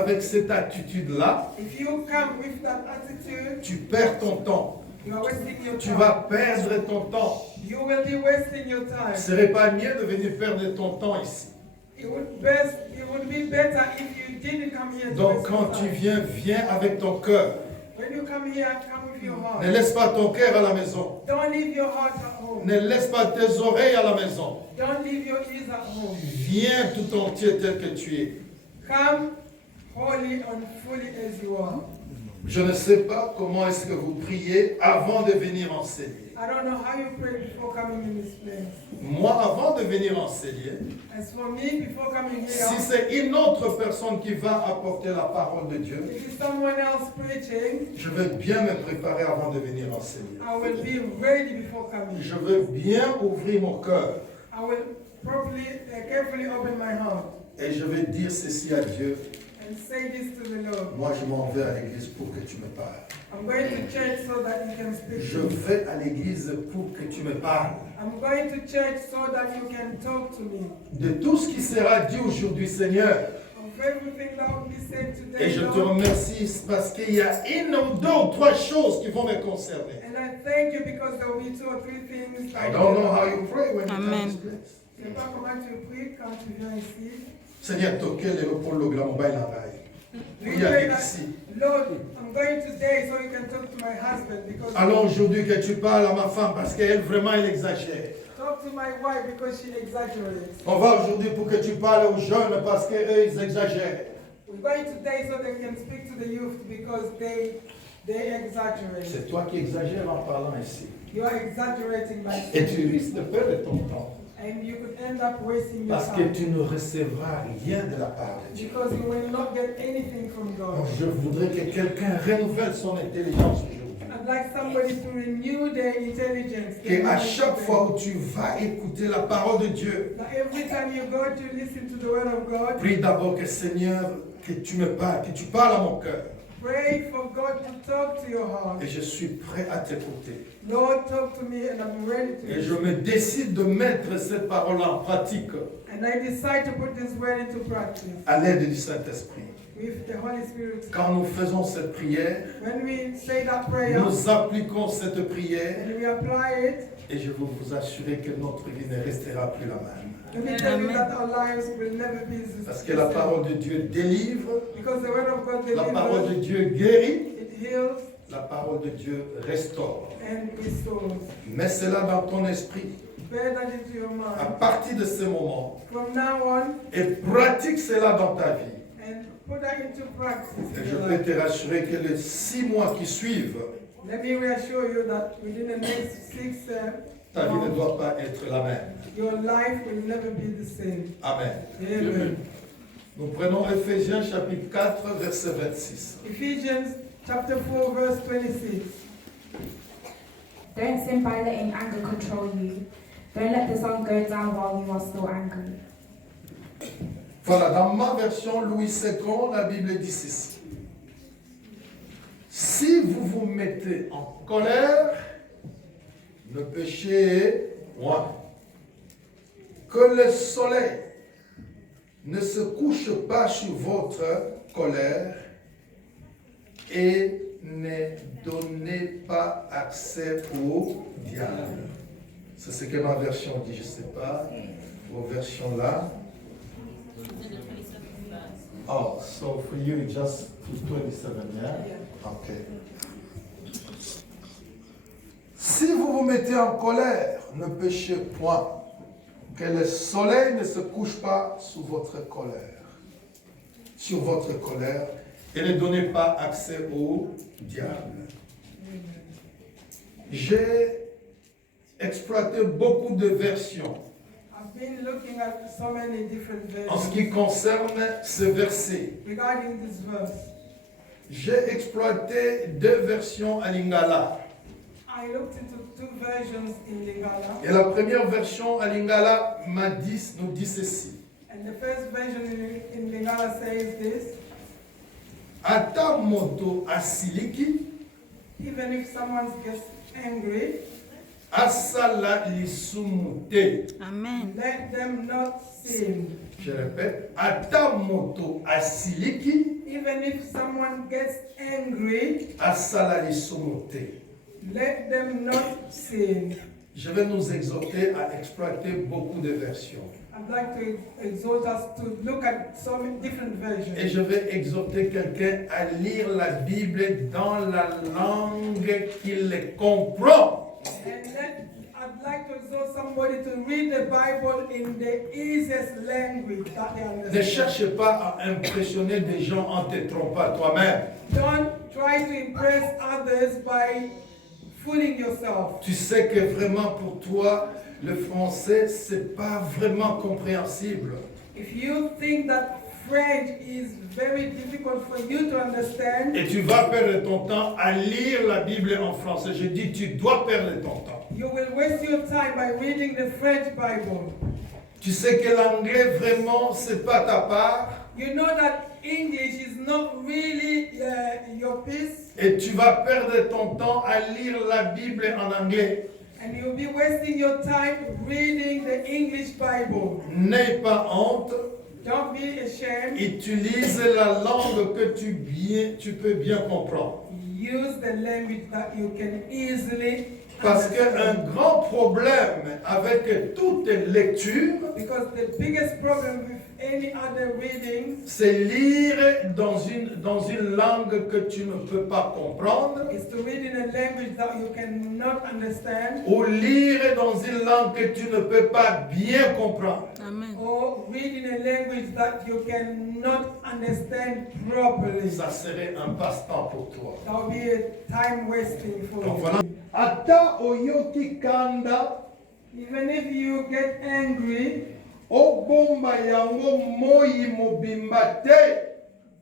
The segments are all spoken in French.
Avec cette attitude-là, if you come with that attitude, tu perds ton temps. you are wasting your Tu time. vas perdre ton temps. You will be wasting your time. Ce serait pas mieux de venir perdre ton temps ici. It would be better if you didn't come here to Donc waste quand your tu time. viens avec ton cœur. When you come here, come with your heart. Ne laisse pas ton cœur à la maison. Don't leave your heart at home. Ne laisse pas tes oreilles à la maison. Don't leave your ears at home. Viens tout entier tel que tu es. Come wholly and fully as you are. Je ne sais pas comment est-ce que vous priez avant de venir enseigner. I don't know how you pray before coming in this place. Moi, avant de venir enseigner, As for me, before coming si here, c'est une autre personne qui va apporter la parole de Dieu, if it's someone else preaching, je veux bien me préparer avant de venir enseigner. I will be ready before coming. Je veux bien ouvrir mon cœur I will properly, carefully open my heart et je vais dire ceci à Dieu. and say this to the Lord. Moi, je m'en vais à l'église pour que tu me parles. I'm going to church so that you can speak Je to me. vais à l'église pour que tu me parles. I'm going to church so that you can talk to me. De tout ce qui sera dit aujourd'hui, Seigneur. Of everything that will be said Et today, je te Lord. remercie parce qu'il y a une ou deux ou trois choses qui vont me concerner. And I thank you because there will be 2 or 3 things. I don't know how you pray when you come to Amen. this place. Je ne sais pas comment tu pries quand tu viens ici. Seigneur, toquez le pour le grand bail la raille. We Oui, pray avec that, ici. Lord, I'm going today so you can talk to my husband because Alors aujourd'hui que tu parles à ma femme parce qu'elle vraiment elle exagère. talk to my wife because she exaggerates. On va aujourd'hui pour que tu parles aux jeunes parce qu'eux ils exagèrent. We're going today so they can speak to the youth because they exaggerate. C'est toi qui exagères en parlant ici. You are exaggerating by Et tu speaking, risques de perdre ton temps. and you could end up wasting your Parce que time tu ne recevras rien de la part de Dieu. because you will not get anything from Donc God. je voudrais que quelqu'un renouvelle son intelligence aujourd'hui. I'd like somebody to renew their intelligence. Que à chaque fois où tu vas écouter la parole de Dieu, That every time you go to listen to the word of God, prie d'abord que Seigneur, que tu me parles, que tu parles à mon cœur. pray for God to talk to your heart. Et je suis prêt à t'écouter. Lord, talk to me and I'm ready to Et je listen. me décide de mettre cette parole en pratique And I decide to put this word into practice à l'aide du Saint-Esprit. with the Holy Spirit. Quand nous faisons cette prière, When we say that prayer nous appliquons cette prière and we apply it, et je veux vous assurer que notre vie ne restera plus la même. let me tell you Amen. that our lives will never be the Parce que la same. parole de Dieu délivre, Because the word of God la parole de delivers, Dieu guérit, it heals la parole de Dieu restaure. and restores. Mets cela dans ton esprit Bear that into your à mind. partir de ce moment From now on, et pratique cela dans ta vie. and put that into practice. Et in je your peux life. te rassurer que les 6 mois qui suivent, Let me reassure you that within the next 6 ta vie ne months, doit pas être la même. your life will never be the same. Amen. Amen. Nous prenons Éphésiens chapitre 4, verset 26. Ephesians chapter 4, verse 26. Don't sin by letting anger control you. Don't let the sun go down while you are still angry. Voilà, dans ma version Louis II, la Bible dit ceci. Si vous vous mettez en colère, ne péchez point. Que le soleil ne se couche pas sur votre colère et ne donnez pas accès au diable. C'est ce que ma version dit, je ne sais pas, vos versions là. Oh, so for you just to 27, yeah? Okay. Si vous vous mettez en colère, ne péchez point. Que le soleil ne se couche pas sous votre colère. Sur votre colère. Et ne donnez pas accès au diable. J'ai exploité beaucoup de versions I've been looking at so many different en ce versions qui concerne ce verset. regarding this verse. J'ai exploité 2 versions à Lingala. I looked into 2 versions in Lingala, Et la première version à Lingala nous dit ceci. and the first version in Lingala says this: Ata moto asiliki, even if someone gets angry, asala lisumute. Amen. let them not sin. Je répète, ata moto asiliki, Even if someone gets angry, asalali sumote. let them not sin. Je vais nous exhorter à exploiter beaucoup de versions. I'd like to exhort us to look at some different Et versions. je vais exhorter quelqu'un à lire la Bible dans la langue qu'il comprend. I'd like to exhort somebody to read the Bible in the easiest language that they Ne understand. cherche pas à impressionner des gens en te trompant toi-même. Don't try to impress others by fooling yourself. Tu sais que vraiment pour toi, le français, c'est pas vraiment compréhensible. If you think that French is very difficult for you to understand, Et tu vas perdre ton temps à lire la Bible en français. Je dis, tu dois perdre ton temps. you will waste your time by reading the French Bible. Tu sais que l'anglais, vraiment, c'est pas ta part. You know that English is not really your piece, Et tu vas perdre ton temps à lire la Bible en anglais. and you'll be wasting your time reading the English Bible. N'aie pas honte. Don't be ashamed. Utilise la langue que tu peux bien comprendre. Use the language that you can easily Parce understand. qu'un grand problème avec toute lecture, Because the biggest problem with any other reading c'est lire dans une langue que tu ne peux pas comprendre, is to read in a language that you cannot understand, ou lire dans une langue que tu ne peux pas bien comprendre. Amen. or read in a language that you cannot understand properly. Ça serait un passe-temps pour toi. That will be a time wasting for Donc you. voilà. Ata oyoki kanda, Even if you get angry, obomba yango moi mobimba te.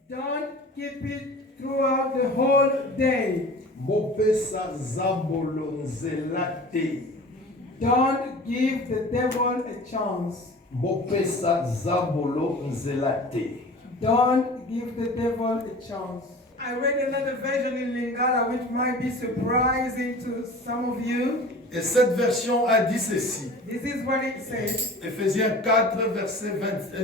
don't keep it throughout the whole day. Bopesa zabolo nzela te. Don't give the devil a chance. Bopesa zabolo nzela te. Don't give the devil a chance. I read another version in Lingala which might be surprising to some of you. Et cette version a dit ceci. This is what it says. Éphésiens 4,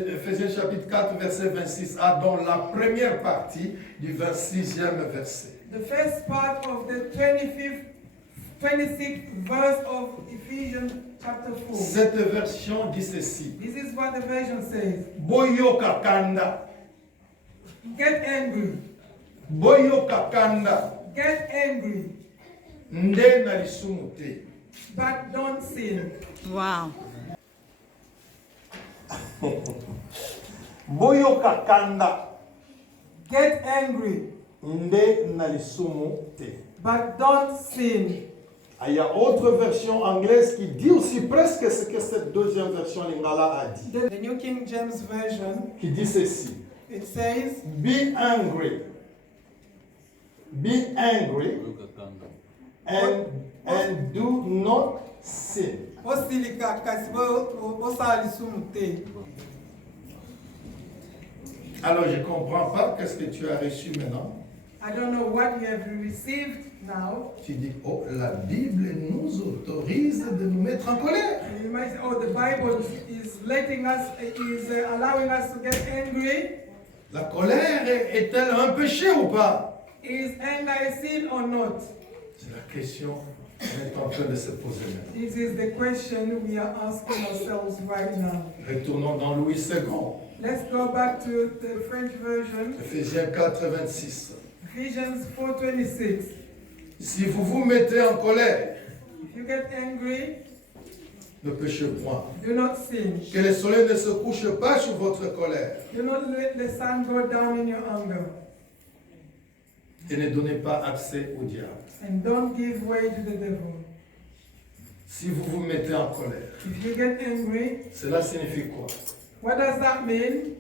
Éphésiens chapitre 4, verset 26, a dans la première partie du 26e verset. The first part of the 26th verse of Ephesians chapter 4. Cette version dit ceci. This is what the version says. Boyoka kanda. Get angry. Boyoka kanda. Get angry. Nde na lisumu te. But don't sin. Wow. Boyoka kanda. Get angry. Nde na lisumu te. But don't sin. Il y a autre version anglaise qui dit aussi presque ce que cette deuxième version lingala a dit. The New King James Version, Qui dit ceci. it says, Be angry. Be angry and do not sin. Osilika kasibo osali sumute. Alors je ne comprends pas qu'est-ce que tu as reçu maintenant. I don't know what you have received now. Tu dis, oh, la Bible nous autorise de nous mettre en colère. And you might say, oh, the Bible is allowing us to get angry. La colère est-elle un péché ou pas? Is anger a sin or not? C'est la question qu'on est en train de se poser maintenant. This is the question we are asking ourselves right now. Retournons dans Louis II. Let's go back to the French version, Éphésiens 4, 26. Ephesians 4:26. Si vous vous mettez en colère, If you get angry, ne péchez point. do not sin. Que le soleil ne se couche pas sur votre colère. Do not let the sun go down in your anger. Et ne donnez pas accès au diable. And don't give way to the devil. Si vous vous mettez en colère, If you get angry, cela signifie quoi? what does that mean?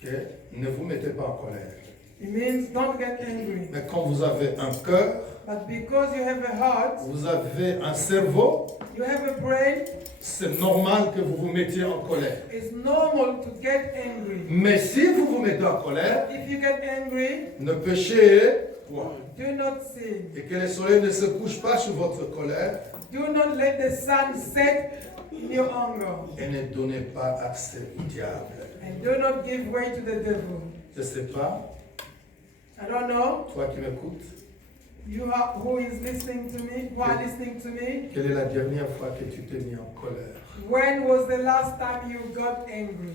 Que ne vous mettez pas en colère. It means don't get angry. Mais quand vous avez un cœur, But because you have a heart, vous avez un cerveau, you have a brain, c'est normal que vous vous mettiez en colère. it's normal to get angry. Mais si vous vous mettez en colère, If you get angry, ne péchez point. do not sin. Et que le soleil ne se couche pas sur votre colère. Do not let the sun set in your anger. Et ne donnez pas accès au diable. And do not give way to the devil. Je ne sais pas I don't know toi qui m'écoutes, who is listening to me, who are listening to me. quelle est la dernière fois que tu t'es mis en colère? When was the last time you got angry?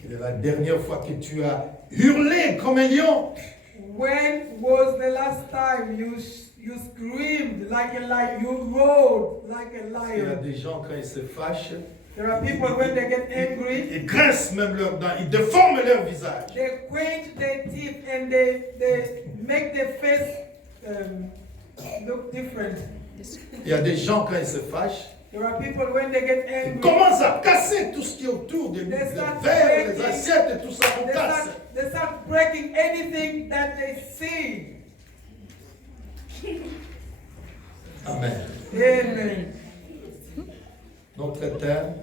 Quelle est la dernière fois que tu as hurlé comme un lion? When was the last time you screamed like a lion, you roared like a Il y a lion? des gens quand ils se fâchent, There are people when they get angry, ils grincent même leurs dents, ils déforment leur visage. they quench their teeth and they make their face look different. Il y a des gens quand ils se fâchent, There are people when they get ils angry, commencent à casser tout ce qui est autour de nous, les verres, les assiettes et tout ça, on casse. they start breaking anything that they see. Amen. Amen. Notre thème,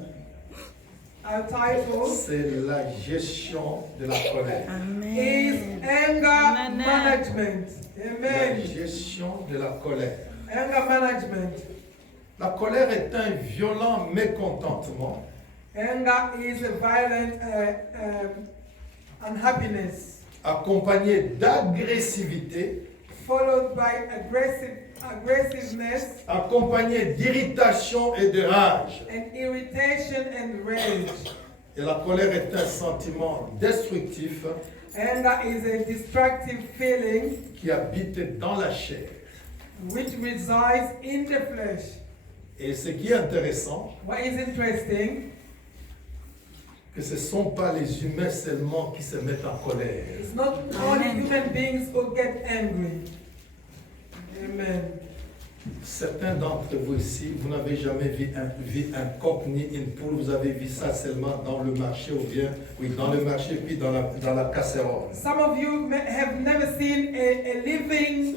Our title c'est la gestion de la colère. is anger management. La Amen. gestion de la colère. Anger management. La colère est un violent mécontentement Anger is a violent unhappiness accompagné d'agressivité, followed by aggressiveness accompagné d'irritation et de rage. and irritation and rage. Et la colère est un sentiment destructif Anger is a destructive feeling qui habite dans la chair. which resides in the flesh. Et ce qui est intéressant, What is interesting que ce ne sont pas les humains seulement qui se mettent en colère. is not only human beings who get angry. Amen. Certains d'entre vous ici, vous n'avez jamais vu un coq ni une poule, vous avez vu ça seulement dans le marché ou bien, oui, dans le marché puis dans la casserole. Some of you have never seen a living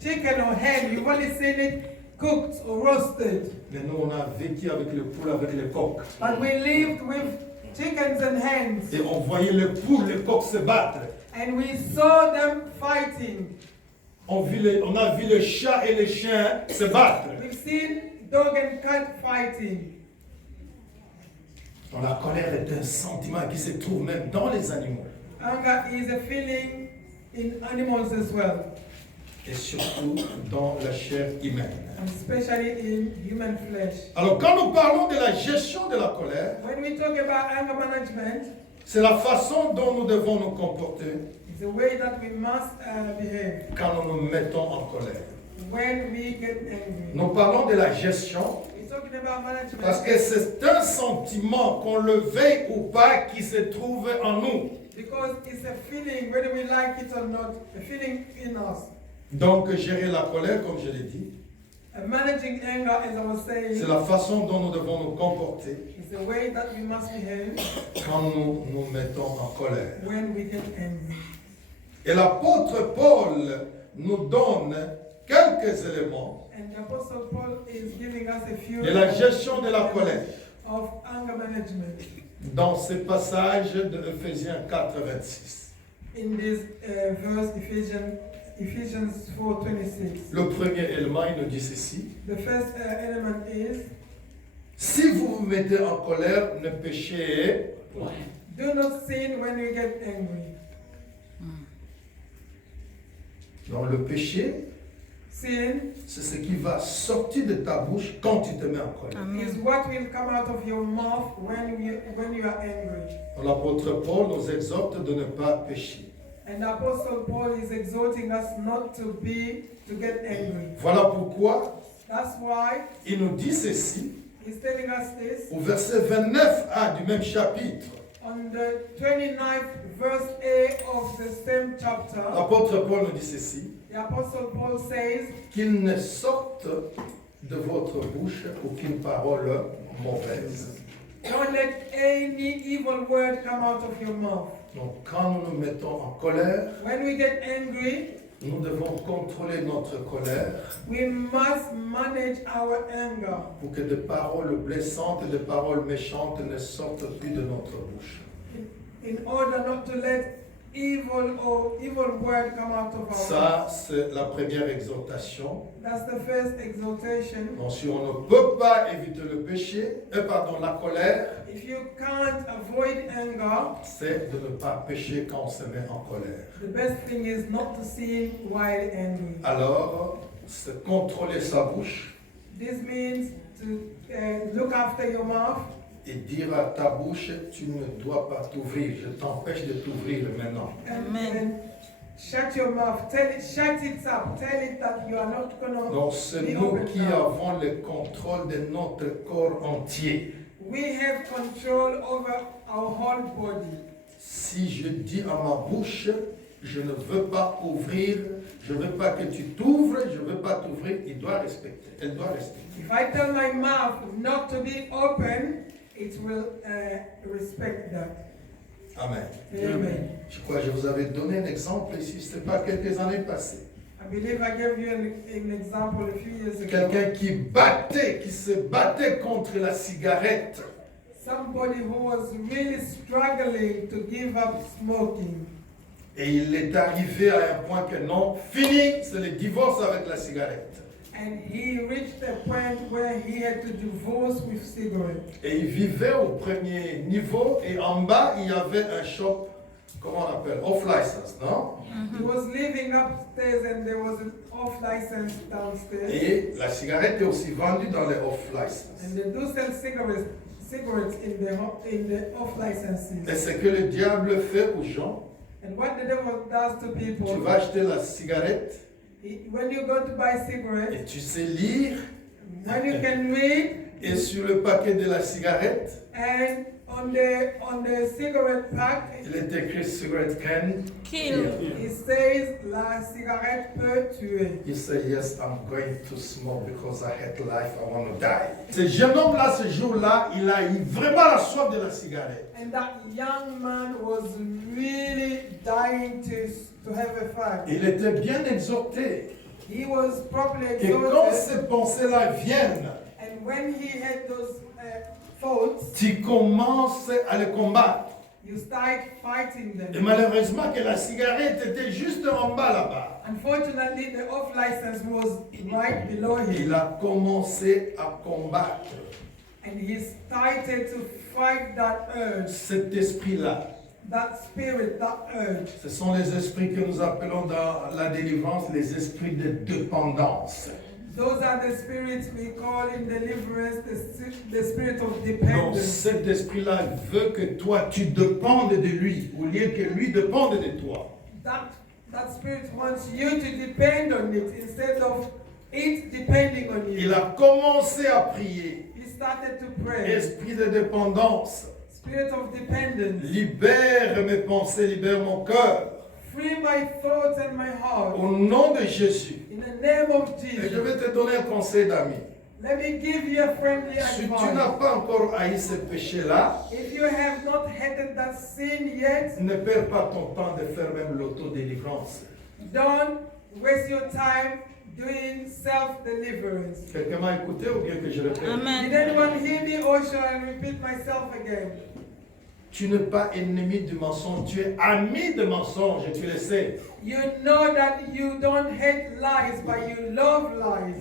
chicken or hen. You've only seen it cooked or roasted. Mais nous, on a vécu avec le poule, avec le coq. But we lived with chickens and hens, Et on voyait le poule, le coq se battre. and we saw them fighting. On a vu le chat et le chien se battre. We've seen dog and cat fighting. Donc, la colère est un sentiment qui se trouve même dans les animaux. Anger is a feeling in animals as well, Et surtout dans la chair humaine. and especially in human flesh. Alors quand nous parlons de la gestion de la colère, When we talk about anger management, c'est la façon dont nous devons nous comporter it's the way that we must behave quand nous nous mettons en colère. when we get angry. Nous parlons de la gestion We're talking about management parce que c'est un sentiment, qu'on le veuille ou pas, qui se trouve en nous. because it's a feeling, whether we like it or not, a feeling in us. Donc gérer la colère, comme je l'ai dit, Managing anger, as I was saying, c'est la façon dont nous devons nous comporter is the way that we must behave quand nous nous mettons en colère. when we get angry. Et l'apôtre Paul nous donne quelques éléments And the Apostle Paul is giving us a few de la gestion de la colère of anger management dans ce passage de Ephésiens 4, 26. in this verse, Ephesians 4:26. Le premier élément, il nous dit ceci. The first element is, Si vous vous mettez en colère, ne péchez point. do not sin when you get angry. Donc le péché, Sin c'est ce qui va sortir de ta bouche quand tu te mets en colère. is what will come out of your mouth when you are angry. L'apôtre Paul nous exhorte de ne pas pécher. And the Apostle Paul is exhorting us not to get angry. Voilà pourquoi That's why il nous dit ceci he's telling us this au verset 29a du même chapitre. on the 29th verse A of the same chapter. L'apôtre Paul nous dit ceci, The Apostle Paul says, qu'il ne sorte de votre bouche aucune parole mauvaise. don't let any evil word come out of your mouth. Donc quand nous nous mettons en colère, When we get angry, nous devons contrôler notre colère we must manage our anger pour que des paroles blessantes et des paroles méchantes ne sortent plus de notre bouche. in order not to let evil word come out of our Ça, mouth. c'est la première exhortation. That's the first exhortation. Donc, si on ne peut pas éviter le péché, la colère, If you can't avoid anger, c'est de ne pas pécher quand on se met en colère. the best thing is not to sin while angry. Alors, c'est contrôler sa bouche This means to look after your mouth et dire à ta bouche, tu ne dois pas t'ouvrir, je t'empêche de t'ouvrir maintenant. and shut your mouth. Shut it up. Tell it that you are not gonna Donc, c'est be nous open qui now. avons le contrôle de notre corps entier. We have control over our whole body. Si je dis à ma bouche, je ne veux pas ouvrir, je ne veux pas que tu t'ouvres, je ne veux pas t'ouvrir, elle doit respecter. If I tell my mouth not to be open, it will respect that. Amen. Amen. Je crois que je vous avais donné un exemple ici, ce n'est pas quelques années passées. I believe I gave you an example a few years ago. Quelqu'un qui se battait contre la cigarette. Somebody who was really struggling to give up smoking. Et il est arrivé à un point que non, fini, c'est le divorce avec la cigarette. And he reached a point where he had to divorce with cigarettes. Et il vivait au premier niveau et en bas, il y avait un shop, comment on appelle, off license, non? He was living upstairs and there was an off license downstairs. Et la cigarette est aussi vendue dans les off And license. they do sell cigarettes in the off licenses. Et ce que le diable fait aux gens, And what the devil does to tu people, vas acheter la cigarette when you go to buy et cigarettes, tu sais lire when you can read, et sur le paquet de la cigarette, and on the cigarette pack, il est écrit cigarette can kill. it says la cigarette peut tuer. He said, yes, I'm going to smoke because I hate life, I want to die. Ce jeune homme-là, ce jour-là, il a eu vraiment la soif de la cigarette. And that young man was really dying to have a fight. Il était bien exhorté. He was probably Et quand exhausted, ces pensées-là viennent, and when he had those thoughts, tu commences à les combattre. you start fighting Et them. malheureusement que la cigarette était juste en bas là-bas. Unfortunately, the off license was right below Il him, a commencé à combattre and he started to fight that urge, cet esprit-là. that spirit, that urge. Ce sont les esprits que nous appelons dans la délivrance les esprits de dépendance. Those are the spirits we call in deliverance the spirit of Donc dependence. cet esprit-là veut que toi tu dépendes de lui, au lieu que lui dépende de toi. That spirit wants you to depend on it instead of it depending on Il you. a commencé à prier. He started to pray. Esprit de dépendance, Spirit of dependence. libère mes pensées, libère mon cœur. Free my thoughts and my heart. Au nom de Jésus. In the name of Et je Jesus. vais te donner un conseil d'ami. Let me give you a friendly Si tu n'as advice. pas encore haï ce péché-là, If you have not hated that sin yet, ne perds pas ton temps de faire même l'autodélivrance. don't waste your time doing self-deliverance. Quelqu'un m'a écouté ou bien que je répète? Did anyone hear me or shall I repeat myself again? Tu n'es pas ennemi du mensonge, tu es ami de mensonge, tu le sais. You know that you don't hate lies, but you love lies.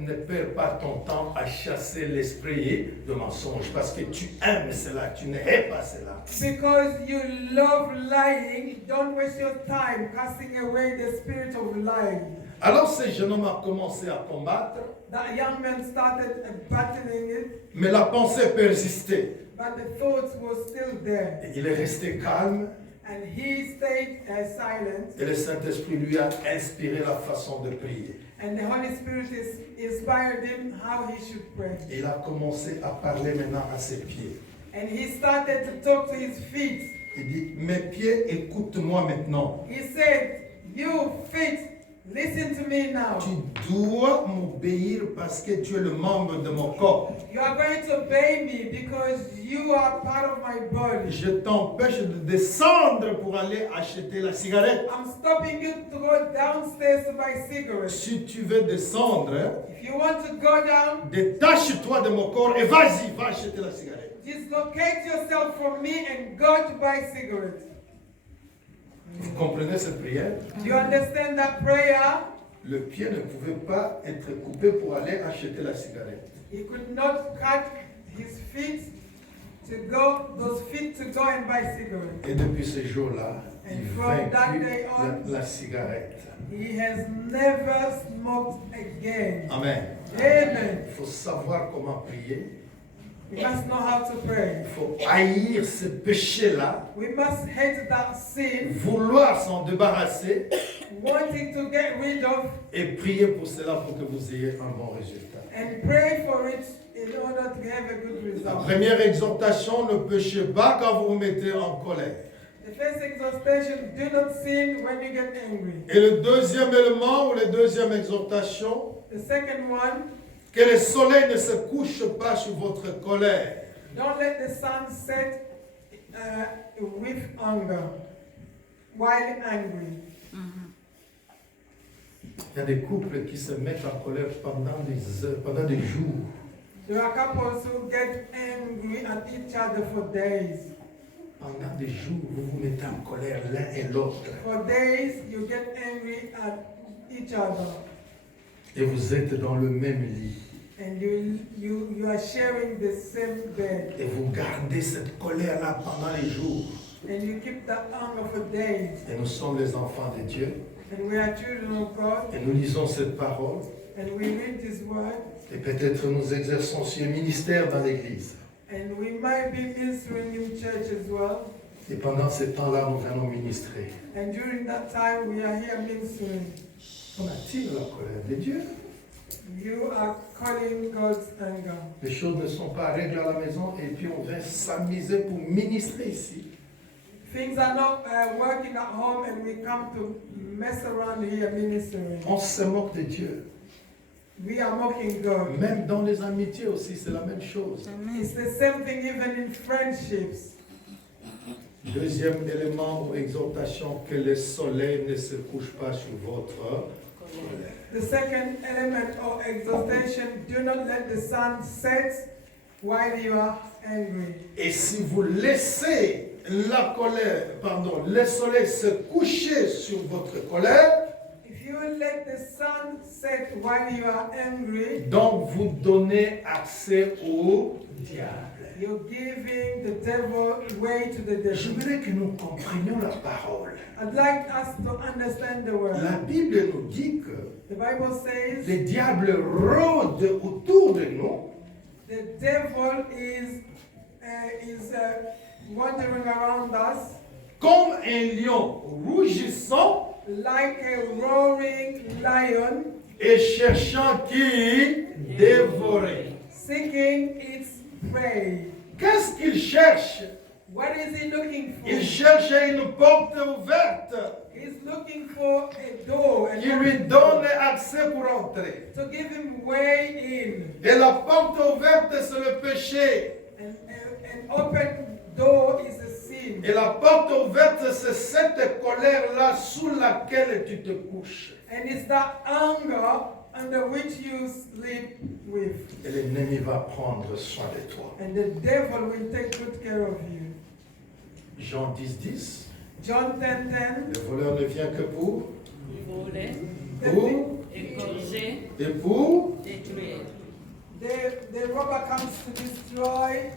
Ne perds pas ton temps à chasser l'esprit de mensonge parce que tu aimes cela, tu ne hais pas cela. Because you love lying, don't waste your time casting away the spirit of lying. Alors ce jeune homme a commencé à combattre, That young man started battling it, mais la pensée persistait. but the thoughts were still there. Et il est resté calme And he stayed silent, et le Saint-Esprit lui a inspiré la façon de prier. and the Holy Spirit inspired him how he should pray. Et il a commencé à parler maintenant à ses pieds. And he started to talk to his feet. Il dit, mes pieds, écoute-moi maintenant. He said, "You feet, listen to me now. Tu dois m'obéir parce que tu es le membre de mon corps. You are going to obey me because you are part of my body. Je t'empêche de descendre pour aller acheter la cigarette. I'm stopping you to go downstairs to buy cigarettes. Si tu veux descendre, If you want to go down, détache-toi de mon corps et vas-y, va acheter la cigarette. dislocate yourself from me and go to buy cigarettes." Vous comprenez cette prière? Do you understand that prayer? Le pied ne pouvait pas être coupé pour aller acheter la cigarette. He could not cut his feet those feet to go and buy cigarettes. Et depuis ce jour-là, il from that vaincu day on, la cigarette. He has never smoked again. Amen. Amen. Il faut savoir comment prier. We must know how to pray. Il faut haïr ce péché-là, We must hate that sin, vouloir s'en débarrasser wanting to get rid of, et prier pour cela pour que vous ayez un bon résultat. and pray for it in order to have a good La result. première exhortation, ne péchez pas quand vous vous mettez en colère. The first exhortation, do not sin when you get angry. Et le deuxième élément ou la deuxième exhortation, The second one, que le soleil ne se couche pas sur votre colère. don't let the sun set with anger, while angry. Il y a des couples qui se mettent en colère pendant des heures, pendant des jours. There are couples who get angry at each other for days. Pendant des jours, vous vous mettez en colère l'un et l'autre. For days, you get angry at each other. Et vous êtes dans le même lit. And you are sharing the same bed. Et vous gardez cette colère-là pendant les jours. And you keep that anger for days. Et nous sommes les enfants de Dieu. And we are children of God. Et nous lisons cette parole. And we read His word. Et peut-être nous exerçons ce ministère dans l'église. And we might be ministering in church as well. Et pendant ce temps-là, nous allons ministrer. And during that time, we are here ministering. On attire la colère de Dieu. You are calling God's anger. Les choses ne sont pas réglées à la maison et puis on vient s'amuser pour ministrer ici. Things are not working at home and we come to mess around here ministering. On se moque de Dieu. We are mocking God. Même dans les amitiés aussi, c'est la même chose. It's the same thing even in friendships. Deuxième élément ou exhortation, que le soleil ne se couche pas sur votre colère. The second element or exhortation, do not let the sun set while you are angry. Et si vous laissez la colère, le soleil se coucher sur votre colère, If you let the sun set while you are angry, donc vous donnez accès au diable. you're giving the devil way to the devil. J'aimerais que nous comprenions la parole. I'd like us to understand the word. La Bible nous dit que The Bible says le diable rôde autour de nous the devil is wandering around us comme un lion rougissant like a roaring lion, et cherchant qui dévorer. seeking its prey. Qu'est-ce qu'il cherche? What is he looking for? Il cherche une porte ouverte He's looking for a door qui lui donne accès pour entrer. to give him way in. Et la porte ouverte, c'est le péché. An open door is a sin. Et la porte ouverte, c'est cette colère-là sous laquelle tu te couches. And it's that anger under which you sleep with. Et l'ennemi va prendre soin de toi. And the devil will take good care of you. Jean 10:10. John 10:10. Le voleur ne vient que pour, voler, pour égorger, et pour détruire. The robber comes to destroy,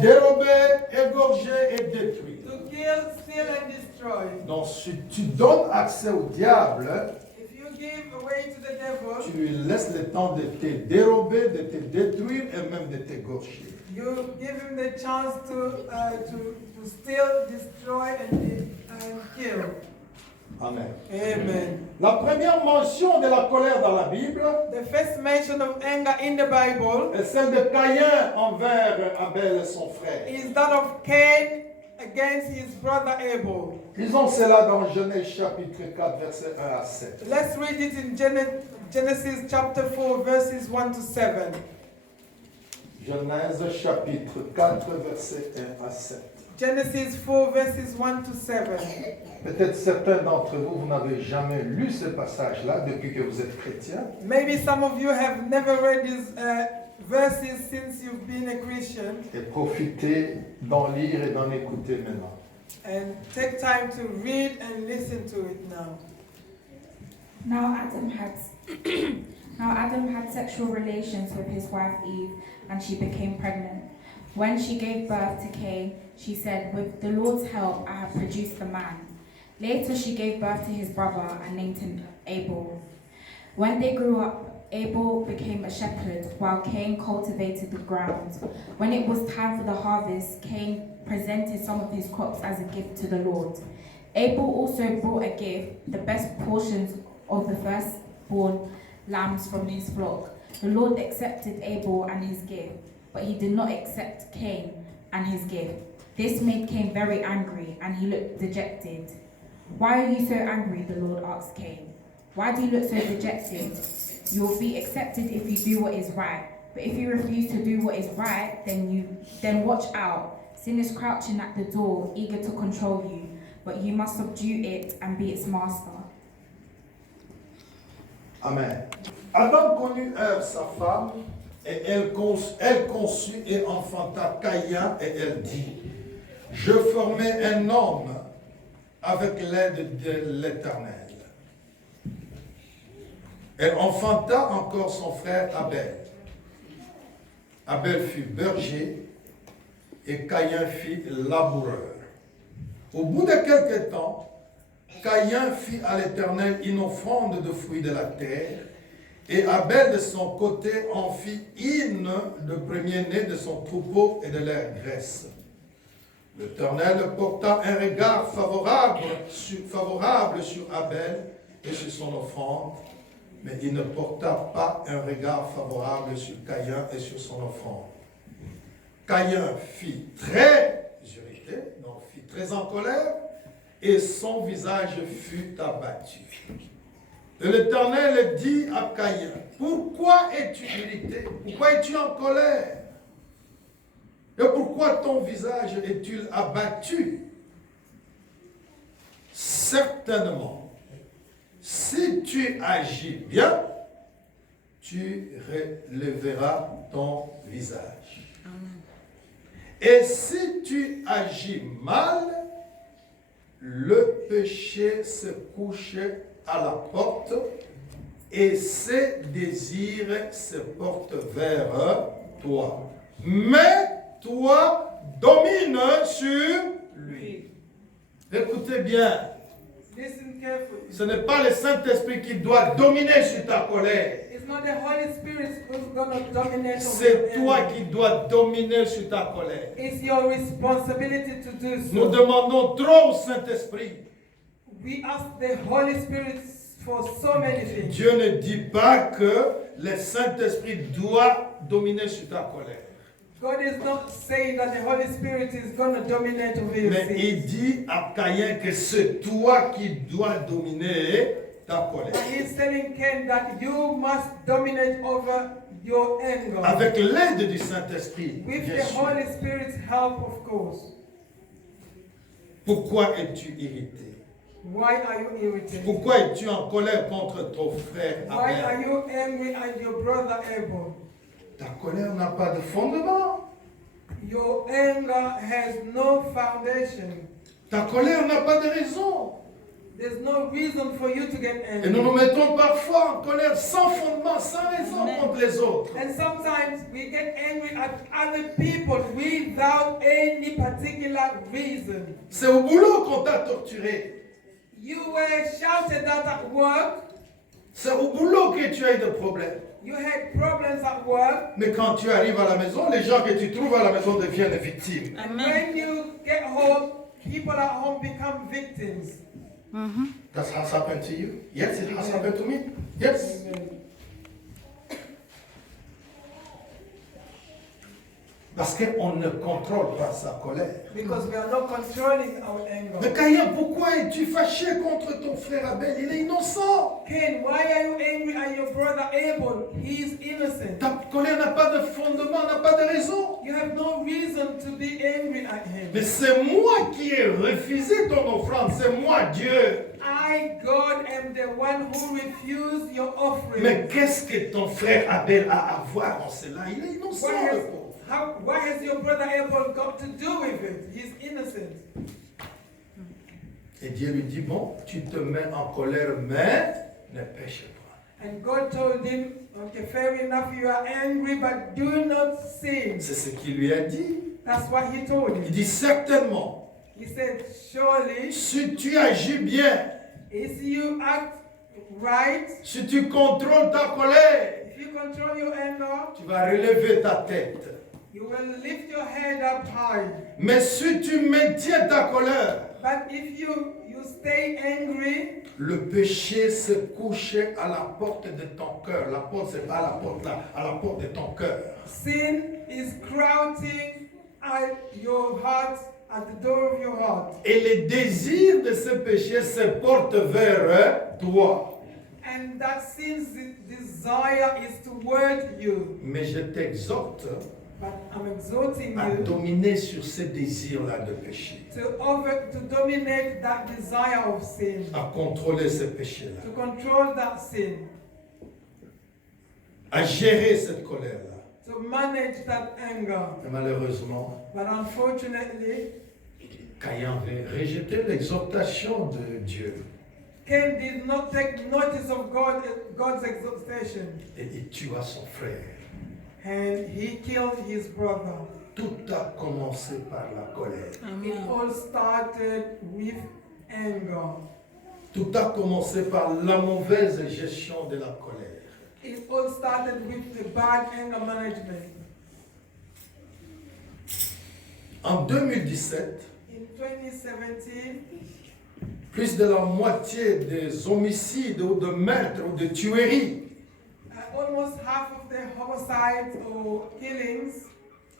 dérober, égorger et détruire. to kill, steal, and destroy. Donc si tu donnes accès au diable, If you give away to the devil, tu lui laisses le temps de te dérober, de te détruire et même de t'égorger. you give him the chance to steal, destroy, and kill. Amen. Amen. La première mention de la colère dans la Bible The first mention of anger in the Bible est celle de Caïn envers Abel, son frère. is that of Cain against his brother Abel. Lisons cela dans Genèse chapitre 4, versets 1 à 7. Let's read it in Genesis chapter 4, verses 1 to 7. Genèse chapitre 4, versets 1 à 7. Genesis 4, verses 1 to 7. Peut-être certains d'entre vous, vous n'avez jamais lu ce passage-là depuis que vous êtes chrétien. Maybe some of you have never read these verses since you've been a Christian. Et profitez d'en lire et d'en écouter maintenant. And take time to read and listen to it now. Now Adam had sexual relations with his wife Eve, and she became pregnant. When she gave birth to Cain, she said, "With the Lord's help, I have produced a man." Later, she gave birth to his brother and named him Abel. When they grew up, Abel became a shepherd, while Cain cultivated the ground. When it was time for the harvest, Cain presented some of his crops as a gift to the Lord. Abel also brought a gift, the best portions of the firstborn lambs from his flock. The Lord accepted Abel and his gift, but he did not accept Cain and his gift. This made Cain very angry, and he looked dejected. "Why are you so angry?" the Lord asked Cain. "Why do you look so dejected? You will be accepted if you do what is right. But if you refuse to do what is right, then watch out. Sin is crouching at the door, eager to control you, but you must subdue it and be its master." Amen. Adam connut Ève, sa femme, et elle conçut et enfanta Caïn, et elle dit, je formai un homme avec l'aide de l'Éternel. Elle enfanta encore son frère Abel. Abel fut berger et Caïn fut laboureur. Au bout de quelque temps, Caïn fit à l'Éternel une offrande de fruits de la terre, et Abel de son côté en fit une de premier-né de son troupeau et de leur graisse. L'Éternel porta un regard favorable sur Abel et sur son offrande, mais il ne porta pas un regard favorable sur Caïn et sur son offrande. Caïn fit très irrité, donc fit très en colère, et son visage fut abattu. Et l'Éternel dit à Caïn, pourquoi es-tu irrité? Pourquoi es-tu en colère? Et pourquoi ton visage est-il abattu? Certainement, si tu agis bien, tu relèveras ton visage. Et si tu agis mal, le péché se couche à la porte et ses désirs se portent vers toi. Mais toi, domine sur lui. Écoutez bien. Listen carefully. Ce n'est pas le Saint-Esprit qui doit dominer sur ta colère. It's not the Holy Spirit who's going to dominate over C'est your toi anger. qui dois dominer sur ta colère. It's your responsibility to do so. Nous demandons trop au Saint-Esprit. We ask the Holy Spirit for so many things. Dieu ne dit pas que le Saint-Esprit doit dominer sur ta colère. God is not saying that the Holy Spirit is going to dominate over your Mais sins. il dit à Caïn que c'est toi qui dois dominer ta colère. But he's telling Cain that you must dominate over your anger. Avec l'aide du Saint-Esprit, With bien the sûr. Holy Spirit's help, of course. Pourquoi es-tu irrité? Why are you irritated? Pourquoi es-tu en colère contre ton frère Why are Abel? you angry at your brother Abel? Ta colère n'a pas de fondement. Your anger has no foundation. Ta colère n'a pas de raison. There's no reason for you to get Et nous nous angry. mettons parfois en colère sans fondement, sans raison contre les autres. And sometimes we get angry at other people without any particular reason. C'est au boulot qu'on t'a torturé. You were shouted at work. C'est au boulot que tu as eu des problèmes. You had problems at work. Mais quand tu arrives à la maison, les gens que tu trouves à la maison deviennent victimes. When you get home, people at home become victims. That has happened to you? Yes, it has happened to me. Yes. Parce qu'on ne contrôle pas sa colère. Because we are not controlling our Mais anger. Caïn, pourquoi es-tu fâché contre ton frère Abel? Il est innocent. Cain, why are you angry at your brother Abel? He is innocent. Ta colère n'a pas de fondement, n'a pas de raison. You have no reason to be angry at him. Mais c'est moi qui ai refusé ton offrande. C'est moi, Dieu. I, God, am the one who refused your offering. Mais qu'est-ce que ton frère Abel a à voir en cela? Il est innocent, le pauvre. What has your brother Abel got to do with it? He's innocent. Et Dieu lui dit, bon, tu te mets en colère, mais ne pêche pas. And God told him, okay, fair enough, you are angry, but do not sin. C'est ce qu'il lui a dit. That's what he told Il him. dit, certainement, He said, surely, si tu agis bien, if you act right, si tu contrôles ta colère, if you control your anger, tu vas relever ta tête. you will lift your head up high. Mais si tu maintiens ta colère, But if you stay angry, le péché se couche à la porte de ton cœur. La porte, c'est pas la porte là, à la porte de ton cœur. sin is crouching at your heart, at the door of your heart. Et les désirs de ce péché se portent vers toi. And that sin's desire is toward you. Mais je t'exhorte But I'm exhorting à you dominer sur ce désir-là de péché, to dominate that desire of sin, à contrôler ce péché-là, to control that sin, à gérer cette colère-là. to manage that anger. Et malheureusement, But unfortunately, Caïn avait rejeté l'exhortation de Dieu Cain did not take notice of God's exhortation, et il tua son frère. and he killed his brother. Tout a commencé par la colère. It all started with anger. Tout a commencé par la mauvaise gestion de la colère. It all started with the bad anger management. En 2017, In 2017, plus de la moitié des homicides ou de meurtres ou de tueries, almost half of the homicides or killings,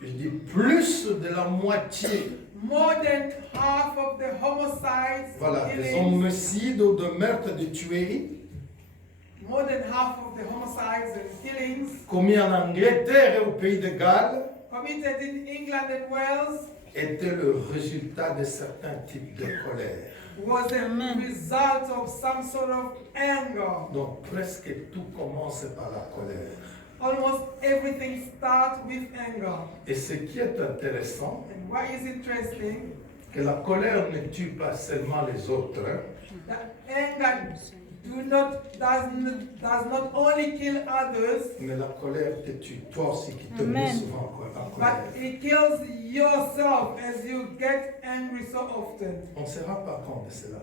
je dis plus de la moitié, more than half of the homicides, voilà, des killings, homicides ou de meurtres, de tueries, more than half of the homicides and killings commis en Angleterre et au pays de Galles, committed in England and Wales étaient le résultat de certains types de colère. was a result of some sort of anger. Donc presque tout commence par la colère. Almost everything starts with anger. Et ce qui est intéressant, And what is interesting, que la colère ne tue pas seulement les autres, that anger does not only kill others, mais la colère te tue toi aussi qui te mets souvent en but colère. it kills yourself as you get angry so often. On ne se rend pas compte de cela.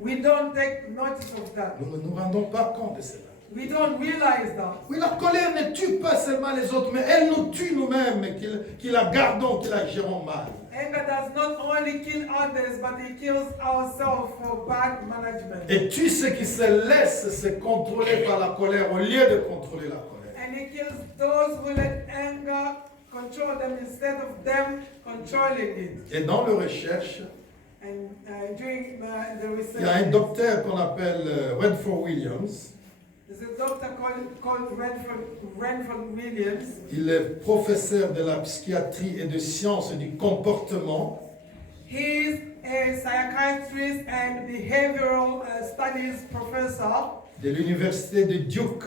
We don't take notice of that. Nous ne nous rendons pas compte de cela. We don't realize that. Oui, la colère ne tue pas seulement les autres, mais elle nous tue nous-mêmes, qui la gardons, qui la gérons mal. Anger does not only kill others, but it kills ourselves for bad management. Et tue ceux qui se laissent se contrôler par la colère au lieu de contrôler la colère. And it kills those who let anger control them instead of them controlling it. Et dans les recherches, And during the research, il y a un docteur qu'on appelle Redford Williams. there's a doctor called Renford Williams. Il est professeur de la psychiatrie et de sciences du comportement. He's a psychiatrist and behavioral studies professor De l'université de Duke.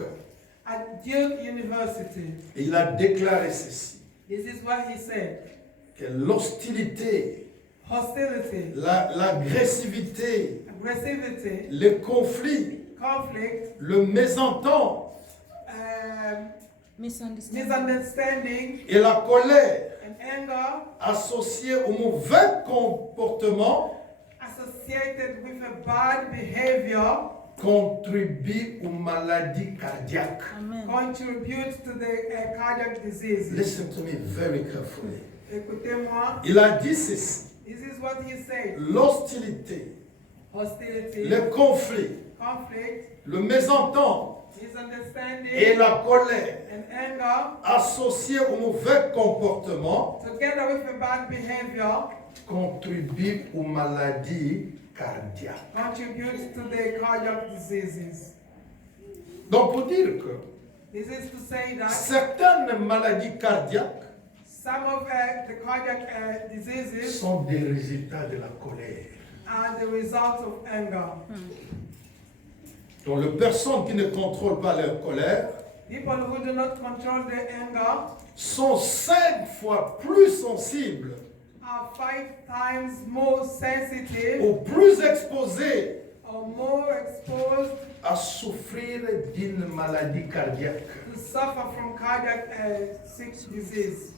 at Duke University. Et il a déclaré ceci, This is what he said. que l'hostilité, Hostility, l'agressivité, aggressivity, les conflits, conflict, le mésentente misunderstanding, et la colère and anger associés au mauvais comportement associated with a bad behavior contribuent aux maladies cardiaques. contribute to the cardiac diseases. Listen to me very carefully. Écoutez-moi. Il a dit ceci, This is what he said. l'hostilité, Hostility, le conflit, conflict, le mésentente et misunderstanding, la colère and anger, associés au mauvais comportement together with a bad behavior, contribuent aux maladies cardiaques. contribute to the cardiac diseases. Donc pour dire que This is to say that certaines maladies cardiaques some of the cardiac diseases sont des résultats de la colère. are the result of anger. Donc les personnes qui ne contrôlent pas leur colère People who do not control their anger sont 5 fois plus sensibles are 5 times more sensitive ou plus exposés or more exposed à souffrir d'une maladie cardiaque. to suffer from cardiac sick disease.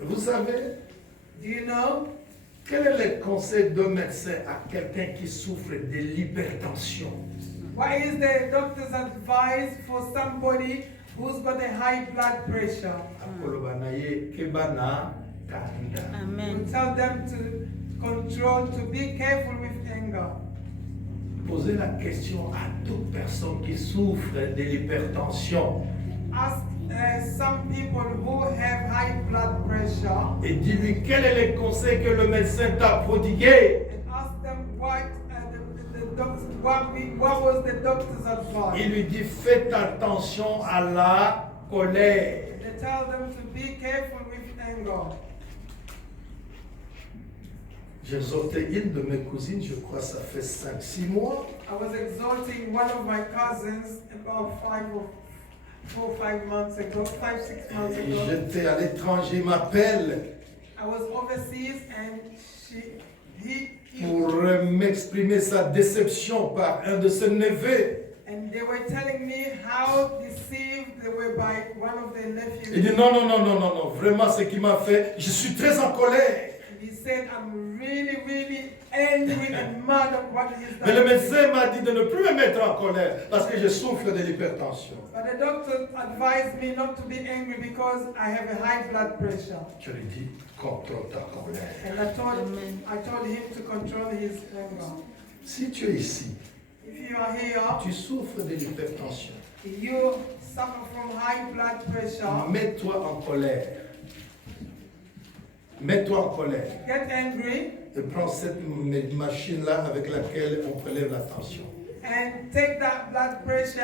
Vous savez, Do you know quel est le conseil d'un médecin à quelqu'un qui souffre de l'hypertension? what is the doctor's advice for somebody who's got a high blood pressure? Akoloba na ye kebana kanda. We Amen. tell them to control, to be careful with anger. Posez la question à toute personne qui souffre de l'hypertension Ask some people who have high blood pressure et dis-lui quel est le conseil que le médecin t'a prodigué. and ask them what was the doctor's advice. Il lui dit faites attention à la colère. They tell them to be careful with anger. J'ai exhorté une de mes cousines, je crois ça fait 5-6 mois. I was exhorting one of my cousins about 4 or 5 months ago, 5-6 months Et ago. j'étais à l'étranger, il m'appelle I was overseas and he pour m'exprimer sa déception par un de ses neveux. and they were telling me how deceived they were by one of their nephews. Il dit non, vraiment ce qui m'a fait, je suis très en colère. He said, I'm really angry and mad at what he's Mais le done. médecin m'a dit de ne plus me mettre en colère parce que je souffre de l'hypertension. But the doctor advised me not to be angry because I have a high blood pressure. Je lui dis, contrôle ta colère. And I told him to control his anger. Si tu es ici, If you are here, tu souffres de l'hypertension, you suffer from high blood pressure, mets-toi en colère. Mets-toi en colère. get angry Et prends cette machine-là avec laquelle on prélève la tension. and take that blood pressure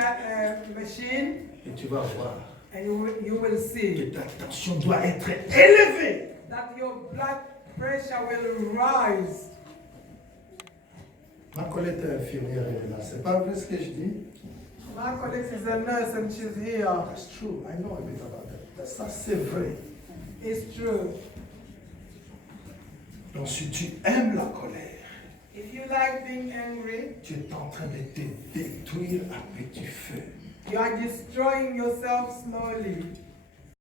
machine Et tu vas voir and you will see que ta tension doit être élevée. that your blood pressure will rise. Ma collègue est infirmière, elle est là. C'est pas vrai ce que je dis? My colleague is a nurse and she's here. That's true. I know a bit about that. Ça, c'est vrai. It's true. Donc, si tu aimes la colère, If you like being angry, tu es en train de te détruire à petit feu. you are destroying yourself slowly.